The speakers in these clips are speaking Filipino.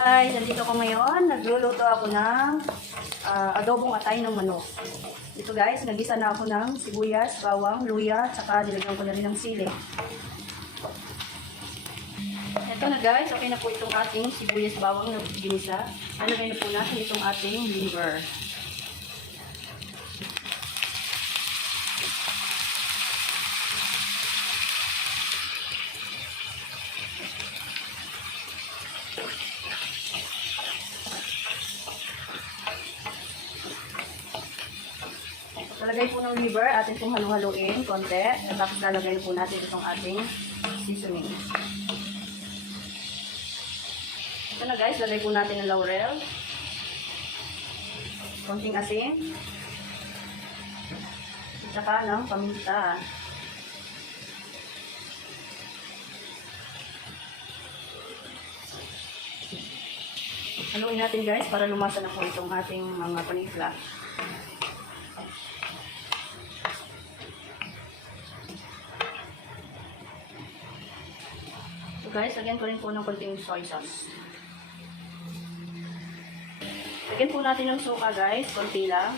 Guys, nandito ko ngayon. Nagluluto ako ng adobong atay ng manok. Ito guys, nagisa na ako ng sibuyas, bawang, luya, tsaka nilagyan ko na rin ng sili. Ito na guys, okay na po itong ating sibuyas, bawang na ginisa. Nalagay na po natin itong ating liver. Lalagay po ng liver, atin itong halu-haluin konti. At tapos lalagay po natin itong ating seasoning. Ito na guys, lalagay po natin ng laurel. Konting asin. At saka ng paminta. Haluin natin guys para lumasa na po itong ating mga panifla. So guys, lagyan ko rin po ng konting soy sauce. Lagyan po natin ng suka guys, konti lang.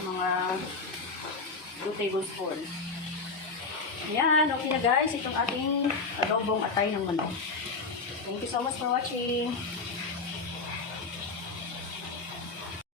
Mga 2 tablespoons. Ayan, okay na guys, itong ating adobong atay ng manok. Thank you so much for watching.